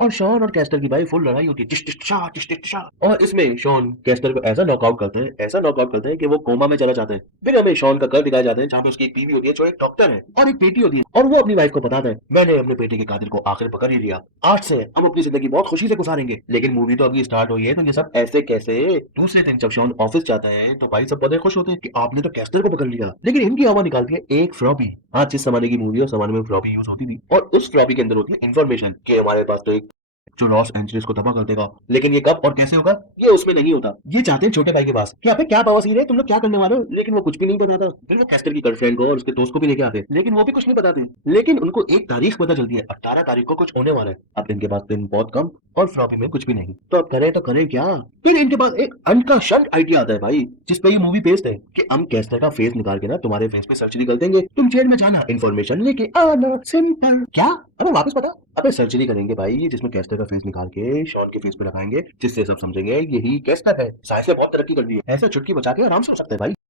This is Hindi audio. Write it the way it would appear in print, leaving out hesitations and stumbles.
और शॉन और कैस्टर की भाई फुल लड़ाई होती है, टिश टिश टिशा, टिश टिश टिशा। और इसमें शॉन कैस्टर को ऐसा नॉकआउट करते हैं कि वो कोमा में चला जाता है। फिर हमें शॉन का घर दिखाए जाते हैं जहाँ पे उसकी एक बीवी होती है जो एक डॉक्टर है और एक बेटी होती है, और वो अपनी वाइफ को बताता है मैंने अपने बेटे के कातिल को आखिर पकड़ ही लिया, आज से हम अपनी जिंदगी बहुत खुशी से गुजारेंगे। लेकिन मूवी तो अभी स्टार्ट हुई है तो ये सब ऐसे कैसे। दूसरे दिन जब शॉन ऑफिस जाता है तो भाई सब बड़े खुश होते हैं कि आपने तो कैस्टर को पकड़ लिया, लेकिन इनकी हवा निकालती है एक फ्लॉपी। आज जिस जमाने की मूवी और जमाने में फ्लॉपी यूज होती थी, और उस फ्लॉपी के अंदर होती है इन्फॉर्मेशन कि हमारे पास तो एक जो लॉस एंजलिस को तबाह कर देगा। लेकिन ये कब और कैसे होगा ये उसमें नहीं होता। ये चाहते हैं छोटे भाई के पास कि अबे क्या बवासीर है, तुम लोग क्या करने वाले हो, लेकिन वो कुछ भी नहीं बताता। फिर वो कैस्टर की गर्लफ्रेंड को और उसके दोस्त को भी लेके आते हैं, लेकिन वो भी कुछ नहीं बताते। लेकिन उनको एक तारीख पता चलती है, 18 तारीख को कुछ होने वाला है। अब इनके पास दिन बहुत कम और फ्लॉपी में कुछ भी नहीं, तो करें क्या। फिर इनके पास एक अनका शंट आइडिया आता है भाई, जिस पे ये मूवी बेस्ड है कि हम कैस्टर का फेस निकाल के ना तुम्हारे फेस पे सर्जरी कर देंगे, तुम जेल में जाना, इन्फॉर्मेशन लेके आना, सिंपल। क्या? अबे वापस बता। अबे सर्जरी करेंगे भाई जिसमें कैस्टर का फेस निकाल के शॉन के फेस पे लगाएंगे, जिससे सब समझेंगे यही कैस्टर है। साइंस ने बहुत तरक्की कर दी है, ऐसे चुटकी बचा के आराम से हो सकता है भाई।